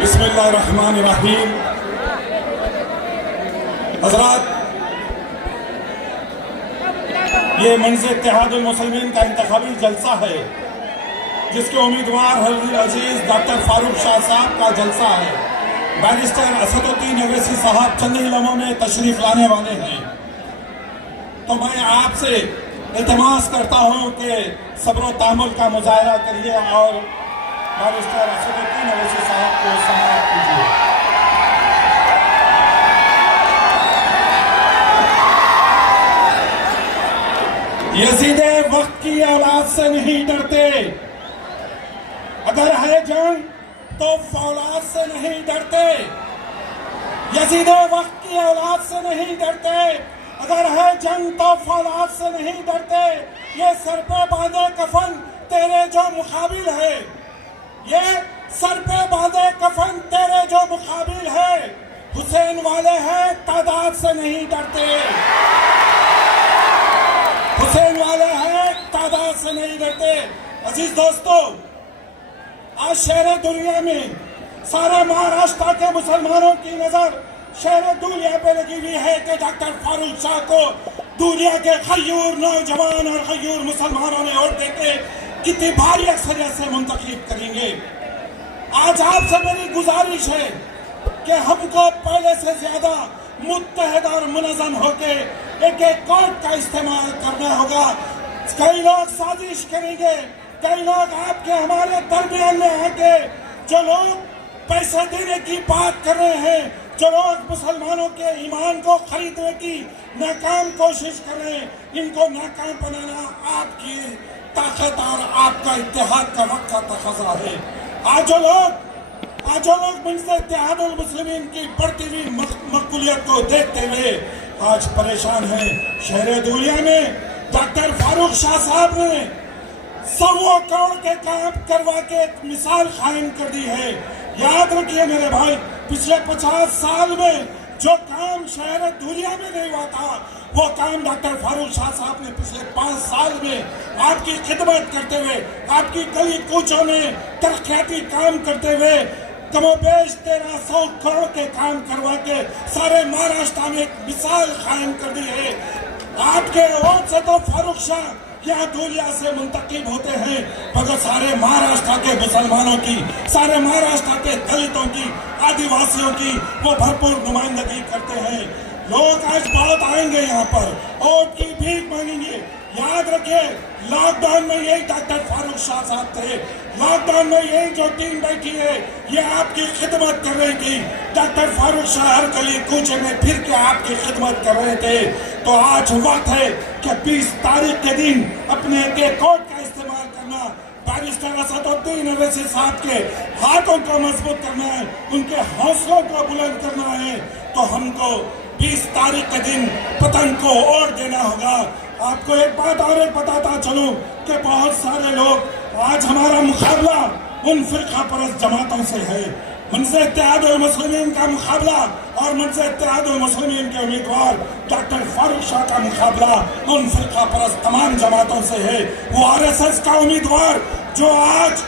बिस्मिल्लाहिर्रहमानिर्रहीम। हज़रात, ये मंज़िल इत्तेहादुल मुस्लिमीन का इंतखाबी जलसा है, जिसके उम्मीदवार हज़रत अजीज डॉक्टर फारूक शाह साहब का जलसा है। बैरिस्टर असदुद्दीन अवैसी साहब चंद ही लम्हों में तशरीफ लाने वाले हैं। तो मैं आपसे इल्तिमास करता हूँ कि सब्र तहम्मुल का मुजाहरा करिए और बैरिस्टर असदुद्दीन अवैसी साहब को समाअत कीजिए। यजीदे वक्त की औलाद से नहीं डरते, अगर है जंग तो फौलाद से नहीं डरते। यजीदे वक्त की औलाद से नहीं डरते, अगर है जंग तो फौलाद से नहीं डरते। ये सर पे बांधे कफन तेरे जो मुकाबिल है, ये सर पे बांधे कफन तेरे जो मुकाबिल है। हुसैन वाले हैं तादाद से नहीं डरते, हुसैन वाले हैं तादाद से नहीं डरते। अजीज दोस्तों, आज शहर दुनिया में सारे महाराष्ट्र के मुसलमानों की नजर शहर दुनिया पे लगी हुई है कि डॉक्टर फारूक शाह को दुनिया के खयूर नौजवान और खयूर मुसलमानों ने वोट देके कितनी भारी अक्सरियत से मुंतखब करेंगे। आज आपसे मेरी गुजारिश है कि हमको पहले से ज्यादा मुत्तहद और मुनज़्ज़म होके एक एक कोड का इस्तेमाल करना होगा। कई लोग साजिश करेंगे, कई लोग आपके हमारे दरमियान में आके जो लोग पैसे देने की बात कर रहे हैं, जो लोग मुसलमानों के ईमान को खरीदने की नाकाम कोशिश कर रहे हैं, इनको नाकाम बनाना आपकी ताकत और आपका इत्तेहाद का वक्त का तकाज़ा है। आज जो लोग मंज़िल इत्तेहादुल मुस्लिमीन की बढ़ती हुई मकबूलियत को देखते हुए आज परेशान हैं। शहर दुनिया में डॉक्टर फारूक शाह साहब ने 100 करोड़ के काम करवा के एक मिसाल कायम कर दी है। याद रखिए मेरे भाई, पिछले 50 साल में जो काम शहर दुनिया में नहीं हुआ था, वो काम डॉक्टर फारूक शाह साहब ने पिछले 5 साल में आपकी खिदमत करते हुए, आपकी गली कूचों में तरक्याती काम करते हुए कमोबेश 1300 करोड़ के काम करवा के सारे महाराष्ट्र में एक मिसाल कायम कर दी है। आपके वोट से तो फारूक शाह यहाँ दुनिया से मुंतकिब होते हैं, मगर सारे महाराष्ट्र के मुसलमानों की, सारे महाराष्ट्र के दलितों की, आदिवासियों की वो भरपूर नुमाइंदगी करते हैं। लोग आज बहुत आएंगे यहाँ पर, वोट की भीख मांगेंगे। याद रखिए, लॉकडाउन में यही डॉक्टर फारूक शाह साहब थे, लॉकडाउन में यही जो टीम बैठी है ये आपकी खिदमत कर रही थी। डॉक्टर फारूक शाह हर गली कूचे में फिर के आपकी खिदमत कर रहे थे। तो आज वक्त है कि 20 तारीख के दिन अपने एक कोड का इस्तेमाल करना, बैरिस्टर असदुद्दीन अवैसी साहब के हाथों को मजबूत करना है, उनके हौसलों को बुलंद करना है। तो हमको 20 तारीख के दिन पतंग को वोट देना होगा। आपको एक बात और एक बताता चलूं कि बहुत सारे लोग आज हमारा मुकाबला उन फिरका परस्त जमातों से है। मंज़िल इत्तेहादुल मुस्लिमीन का मुकाबला और मंज़िल इत्तेहादुल मुस्लिमीन के उम्मीदवार डॉक्टर फारूक शाह का मुकाबला उन फिरका परस्त तमाम जमातों से है। वो RSS का उम्मीदवार जो आज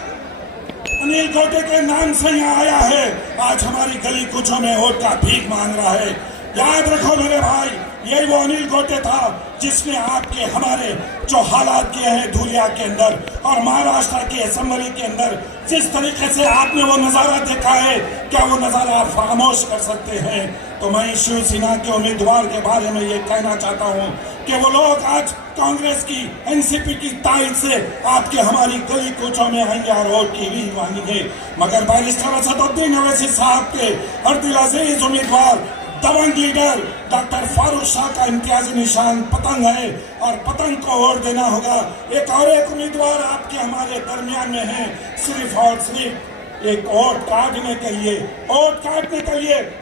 अनिल गोटे के नाम से यहाँ आया है, आज हमारी गली कुचों में वोट का भीख मांग रहा है। याद रखो मेरे भाई, यही वो अनिल गोटे था जिसने आपके हमारे जो हालात किए हैं धुलिया के अंदर और महाराष्ट्र की असेंबली के अंदर, जिस तरीके से आपने वो नज़ारा देखा है, क्या वो नज़ारा आप फरामोश कर सकते हैं? तो मैं शिवसेना के उम्मीदवार के बारे में ये कहना चाहता हूँ कि वो लोग आज कांग्रेस की, NCP की तायद से आपके हमारी गली कूचों में आएंगे और वोट की भी मांगेंगे। मगर बैरिस्टर असदुद्दीन अवैसी साहब के और दिल अजीज उम्मीदवार दबंग लीडर डॉक्टर फारूक शाह का इम्तियाजी निशान पतंग है और पतंग को वोट देना होगा। एक उम्मीदवार आपके हमारे दरमियान में है, सिर्फ और सिर्फ एक वोट काटने के लिए,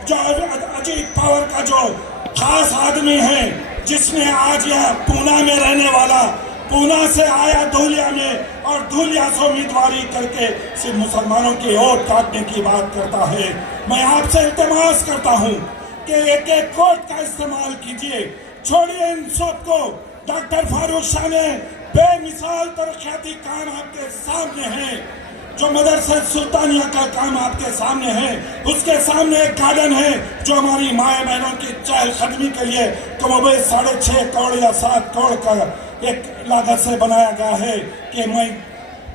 जो अजीत पवार का जो खास आदमी है, जिसने आज यह पूना में रहने वाला, पूना से आया धुलिया में और धुलिया से उम्मीदवारी करके सिर्फ मुसलमानों के वोट काटने की बात करता है। मैं आपसे इल्तिमास करता हूँ कि एक एक कोड का इस्तेमाल कीजिए, छोड़िए इन सब को। डॉक्टर फारूक शाह ने बेमिसाल तरक्याती काम आपके सामने हैं। जो मदरसा सुल्तानिया का काम आपके सामने है, उसके सामने एक गार्डन है जो हमारी माए बहनों की चहलकदमी के लिए कमोबेश 6.5 करोड़ या 7 करोड़ का एक लागत से बनाया गया है कि मैं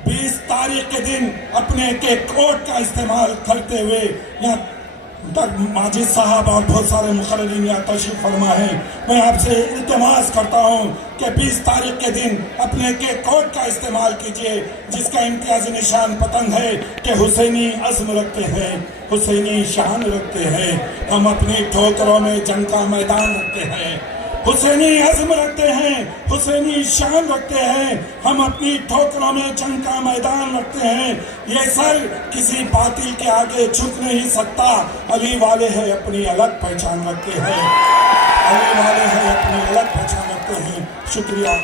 20 तारीख के दिन अपने के कोर्ट का इस्तेमाल करते हुए यहाँ माजिद साहब और बहुत सारे मुकर्रिरीन यहाँ तशरीफ फरमा है। मैं आपसे इल्तिमास करता हूँ कि 20 तारीख के दिन अपने के कोर्ट का इस्तेमाल कीजिए, जिसका इम्तियाजी निशान पतंग है कि हुसैनी अज़्म रखते हैं, हुसैनी शान रखते हैं। हम अपनी ठोकरों में जंग का मैदान रखते हैं, हुसैनी अज़्म रखते हैं, हुसैनी शान रखते हैं। हम अपनी ठोकरों में जंग का मैदान रखते हैं। ये सर किसी बातिल के आगे झुक नहीं सकता। अली वाले हैं अपनी अलग पहचान रखते हैं, अली वाले हैं अपनी अलग पहचान रखते हैं। शुक्रिया।